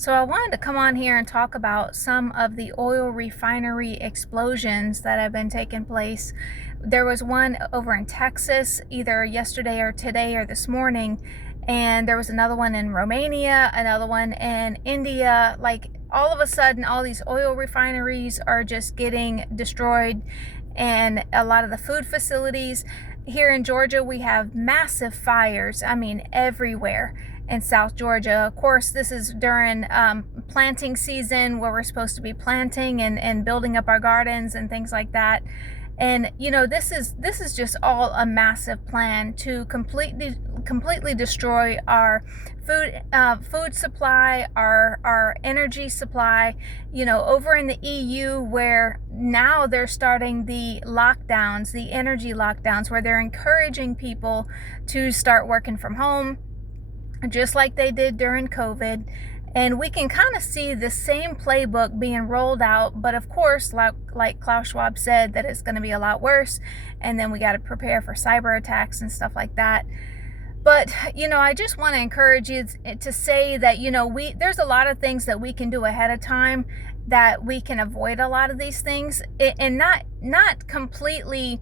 So I wanted to come on here and talk about some of the oil refinery explosions that have been taking place. There was one over in Texas either yesterday or today or this morning, and there was another one in Romania, another one in India. Like all of a sudden, all these oil refineries are just getting destroyed, and a lot of the food facilities. Here in Georgia, we have massive fires, I mean, everywhere in South Georgia. Of course, this is during planting season where we're supposed to be planting and building up our gardens and things like that. This is just all a massive plan to completely destroy our food supply, our energy supply. Over in the EU, where now they're starting the lockdowns, the energy lockdowns, where they're encouraging people to start working from home, just like they did during COVID. And we can kind of see the same playbook being rolled out, but of course, like Klaus Schwab said, that it's going to be a lot worse. And then we got to prepare for cyber attacks and stuff like that. But I just want to encourage you to say that there's a lot of things that we can do ahead of time, that we can avoid a lot of these things and not completely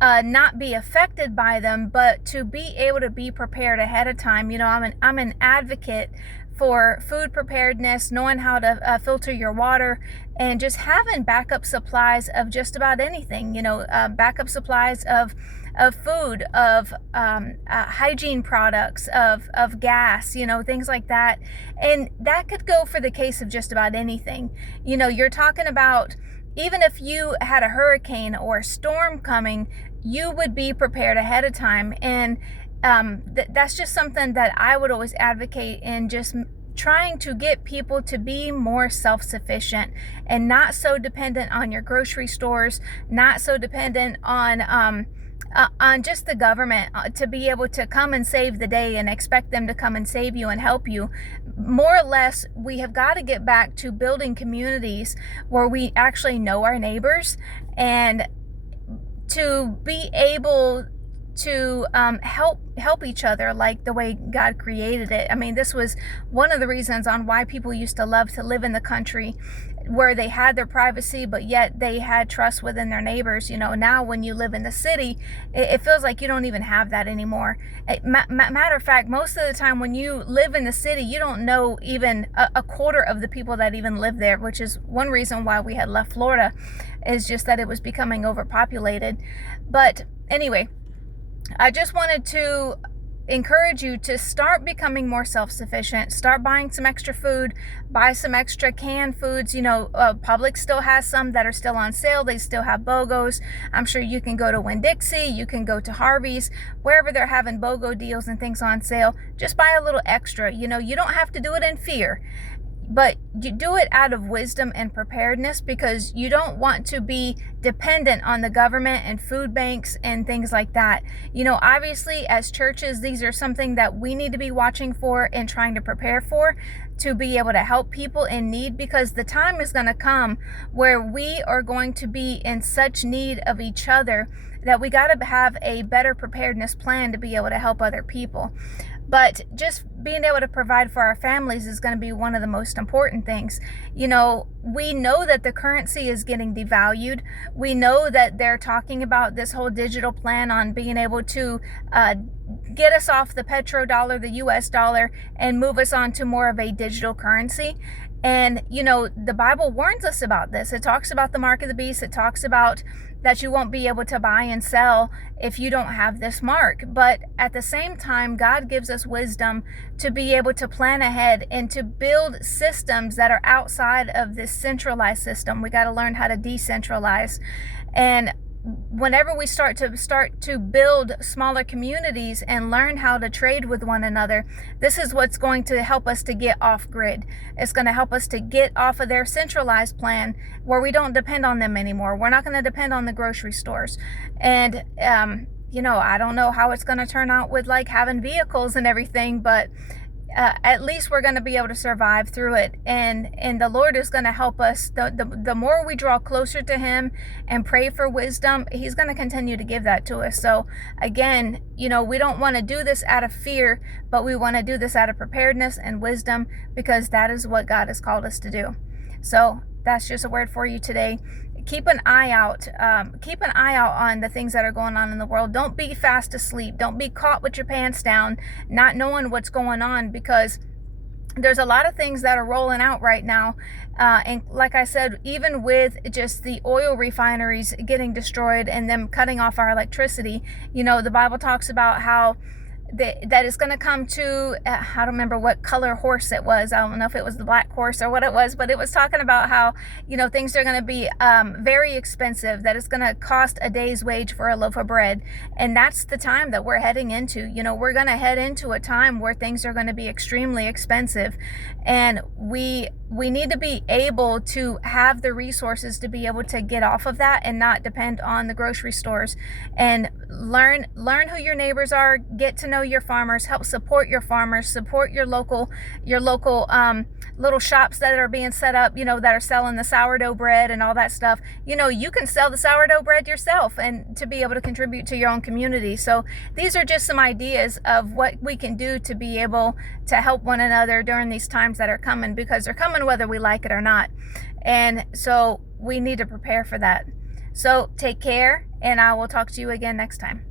not be affected by them, but to be able to be prepared ahead of time. I'm an advocate for food preparedness, knowing how to filter your water, and just having backup supplies of just about anything. Backup supplies of food, of hygiene products, of gas, things like that. And that could go for the case of just about anything. You're talking about, even if you had a hurricane or a storm coming, you would be prepared ahead of time. And that's just something that I would always advocate in, just trying to get people to be more self-sufficient and not so dependent on your grocery stores, not so dependent on just the government to be able to come and save the day and expect them to come and save you and help you. More or less, we have got to get back to building communities where we actually know our neighbors, and to be able to help each other like the way God created it. I mean, this was one of the reasons on why people used to love to live in the country, where they had their privacy, but yet they had trust within their neighbors. Now when you live in the city, it feels like you don't even have that anymore. Matter of fact, most of the time when you live in the city, you don't know even a quarter of the people that even live there, which is one reason why we had left Florida, is just that it was becoming overpopulated. But anyway, I just wanted to encourage you to start becoming more self-sufficient. Start buying some extra food, buy some extra canned foods. Publix still has some that are still on sale. They still have BOGOs. I'm sure you can go to Winn-Dixie, you can go to Harvey's, wherever they're having BOGO deals and things on sale. Just buy a little extra. You don't have to do it in fear, but you do it out of wisdom and preparedness, because you don't want to be dependent on the government and food banks and things like that. Obviously, as churches, these are something that we need to be watching for and trying to prepare for, to be able to help people in need, because the time is going to come where we are going to be in such need of each other that we got to have a better preparedness plan to be able to help other people. But just being able to provide for our families is going to be one of the most important things. We know that the currency is getting devalued. We know that they're talking about this whole digital plan on being able to get us off the petrodollar, the US dollar, and move us on to more of a digital currency. And, the Bible warns us about this. It talks about the mark of the beast. It talks about that you won't be able to buy and sell if you don't have this mark. But at the same time, God gives us wisdom to be able to plan ahead and to build systems that are outside of this centralized system. We got to learn how to decentralize. And whenever we start to build smaller communities and learn how to trade with one another, this is what's going to help us to get off grid. It's going to help us to get off of their centralized plan, where we don't depend on them anymore. We're not going to depend on the grocery stores. And I don't know how it's going to turn out with like having vehicles and everything, but at least we're going to be able to survive through it, and the Lord is going to help us. The more we draw closer to him and pray for wisdom, he's going to continue to give that to us. So again, we don't want to do this out of fear, but we want to do this out of preparedness and wisdom, because that is what God has called us to do. So that's just a word for you today. Keep an eye out. Keep an eye out on the things that are going on in the world. Don't be fast asleep. Don't be caught with your pants down, not knowing what's going on, because there's a lot of things that are rolling out right now. And like I said, even with just the oil refineries getting destroyed and them cutting off our electricity, the Bible talks about how that is going to come to, I don't remember what color horse it was. I don't know if it was the black horse or what it was, but it was talking about how, things are going to be very expensive, that it's going to cost a day's wage for a loaf of bread. And that's the time that we're heading into. We're going to head into a time where things are going to be extremely expensive. And we need to be able to have the resources to be able to get off of that and not depend on the grocery stores. And learn who your neighbors are, get to know your farmers, help support your farmers, support your local little shops that are being set up, that are selling the sourdough bread and all that stuff. You can sell the sourdough bread yourself and to be able to contribute to your own community. So these are just some ideas of what we can do to be able to help one another during these times that are coming, because they're coming whether we like it or not. And so we need to prepare for that. So take care, and I will talk to you again next time.